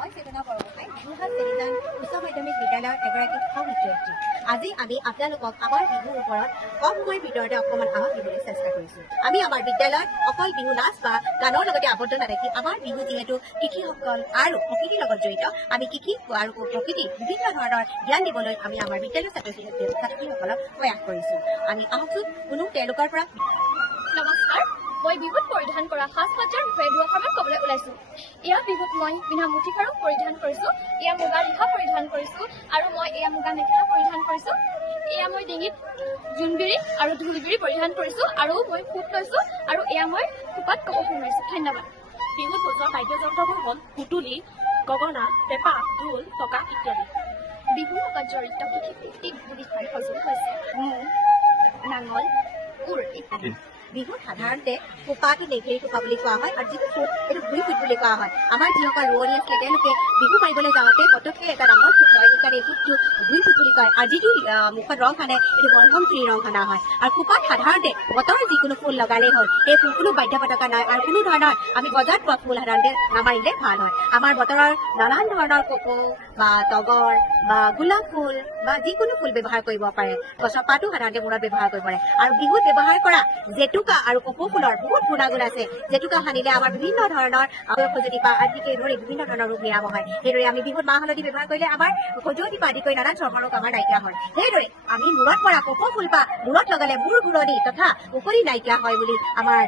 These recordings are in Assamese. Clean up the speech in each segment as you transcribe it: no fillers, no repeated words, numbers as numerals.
মই চেতনা বৰগোহাঁই যোৰহাট চেৰিজান উচ্চ মাধ্যমিক বিদ্যালয়ৰ এগৰাকী সহ-শিক্ষয়িত্ৰী। আজি আমি আপোনালোকক আমাৰ বিহুৰ ওপৰত কম সময়ৰ ভিতৰতে অকণমান সাহস দিবলৈ চেষ্টা কৰিছোঁ। আমি আমাৰ বিদ্যালয়ত অকল বিহু নাচ বা গানৰ লগতে আবদ্ধ নাথাকি আমাৰ বিহু যিহেতু কৃষিসকল আৰু প্ৰকৃতিৰ লগত জড়িত, আমি কৃষি আৰু প্ৰকৃতিৰ বিভিন্ন ধৰণৰ জ্ঞান দিবলৈ আমি আমাৰ বিদ্যালয়ৰ ছাত্ৰীসকলক প্ৰয়াস কৰিছোঁ। আমি আহকচোন কোনো তেওঁলোকৰ পৰা। নমস্কাৰ, মই বিহুত পৰিধান কৰা সাজ-সজ্জাৰ বিষয়ে দুআষাৰমান ক'বলৈ ওলাইছোঁ। এয়া বিহুত মই পিন্ধা মুঠিখাৰু পৰিধান কৰিছোঁ, এয়া মুগা ৰিহা পৰিধান কৰিছোঁ আৰু মই এয়া মুগা মেখেলা পৰিধান কৰিছোঁ। এয়া মই ডিঙিত জোনবিৰি আৰু ঢোলবিৰি পৰিধান কৰিছোঁ আৰু মই ফুট লৈছোঁ আৰু এয়া মই খোপাত কপৌ সোমাইছোঁ। ধন্যবাদ। বিহুত বজোৱা বাদ্যযন্ত্ৰবোৰ হ'ল সুতুলি, গগনা, পেঁপা, ঢোল, টকা ইত্যাদি। বিহুৰ লগত জড়িত কৃষিভিত্তিক বিষয় সজোৱা হৈছে মৌ, নাঙল, কোৰ ইত্যাদি। বিহুত সাধাৰণতে খোপাটো নেঘেৰি খোপা বুলি কোৱা হয় আৰু যিটো ফুট এইটো ভুই ফুট বুলি কোৱা হয়। আমাৰ যিসকল ৰোৱনী আছিলে তেওঁলোকে বিহু মাৰিবলৈ যাওঁতে পটককৈ এটা ডাঙৰ ফুট লয়, সেইকাৰণে এই ফুটটো ভুই ফুট বুলি কয়। আৰু যিটো মুখত ৰং সানে এইটো বন্ধনখুৰি ৰং সানা হয়। আৰু খোপাত সাধাৰণতে বতৰৰ যিকোনো ফুল লগালেই হ'ল, সেই ফুল কোনো বাধ্যবাধকতা নাই আৰু কোনো ধৰণৰ আমি বজাৰত পোৱা ফুল সাধাৰণতে নামাৰিলে ভাল হয়। আমাৰ বতৰৰ নানান ধৰণৰ কপৌ বা তগৰ বা গোলাপ ফুল বা যিকোনো ফুল ব্যৱহাৰ কৰিব পাৰে। গছৰ পাতো সাধাৰণতে মূৰত ব্যৱহাৰ কৰিব পাৰে। আৰু বিহুত ব্যৱহাৰ কৰা জেতুকা আৰু কপৌ ফুলৰ বহুত গুণাগুণ আছে। জেতুকা সানিলে আমাৰ বিভিন্ন ধৰণৰ খজুৱতি বা আদিকে ধৰি বিভিন্ন ধৰণৰ ৰোগ নিৰাময় হয়। সেইদৰে আমি বিহুত মাহ হালধি ব্যৱহাৰ কৰিলে আমাৰ খজুৱতি পৰা আদি কৰি নানান চৰ্মৰ ৰোগ আমাৰ নাইকিয়া হয়। সেইদৰে আমি মূৰত পৰা কপৌ ফুল বা মূৰত লগালে মূৰ ঘূৰণি তথা উকলি নাইকিয়া হয় বুলি আমাৰ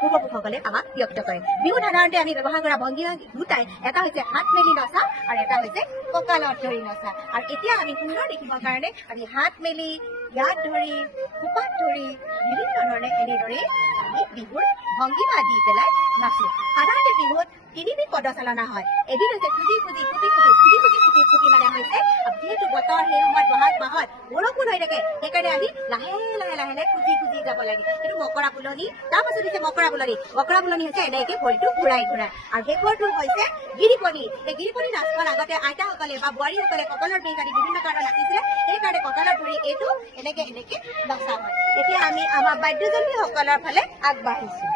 পূৰ্বপুৰুষসকলে আমাক ব্যক্ত কৰে। বিহুত সাধাৰণতে আমি ব্যৱহাৰ কৰা ভংগীমা দুটাই, এটা হৈছে হাত মেলি নচা আৰু এটা হৈছে কঁকালত ধৰি নচা। আৰু এতিয়া আমি সুন্দৰ দেখিবৰ কাৰণে আমি হাত মেলি, ইয়াত ধৰি, খোপাত ধৰি বিভিন্ন ধৰণে এনেদৰে আমি বিহুৰ ভংগীমা দি পেলাই নাচো। সাধাৰণতে বিহুত তিনিবিধ পদচালনা হয়। এবিধ হৈছে খুজি খুজি ফুটি ফুটি ফুটি ফুটি ফুটি ফুটি মানে হৈছে যিহেতু বতৰ সেই সময়ত বহাগ মাহত বৰষুণ হৈ থাকে, সেইকাৰণে আমি লাহে লাহে লাহে লাহে খুজি খুজি যাব লাগে। সেইটো মকৰা বুলনি। তাৰ পাছত হৈছে মকৰা বুলনি। মকৰা বুলনি হৈছে এনেকে ভৰিটো ঘূৰাই ঘূৰাই। আৰু শেষৰটো হৈছে গিৰিপনি। এই গিৰিপনি নাচখন আগতে আইতাসকলে বা বোৱাৰীসকলে কঁকালৰ বিষ আদি বিভিন্ন কাৰণত নাচিছিলে, সেইকাৰণে কঁকালত ধৰি এইটো এনেকে এনেকে নচা হয়। এতিয়া আমি আমাৰ বাদ্যযন্ত্ৰীসকলৰ ফালে আগবাঢ়িছো।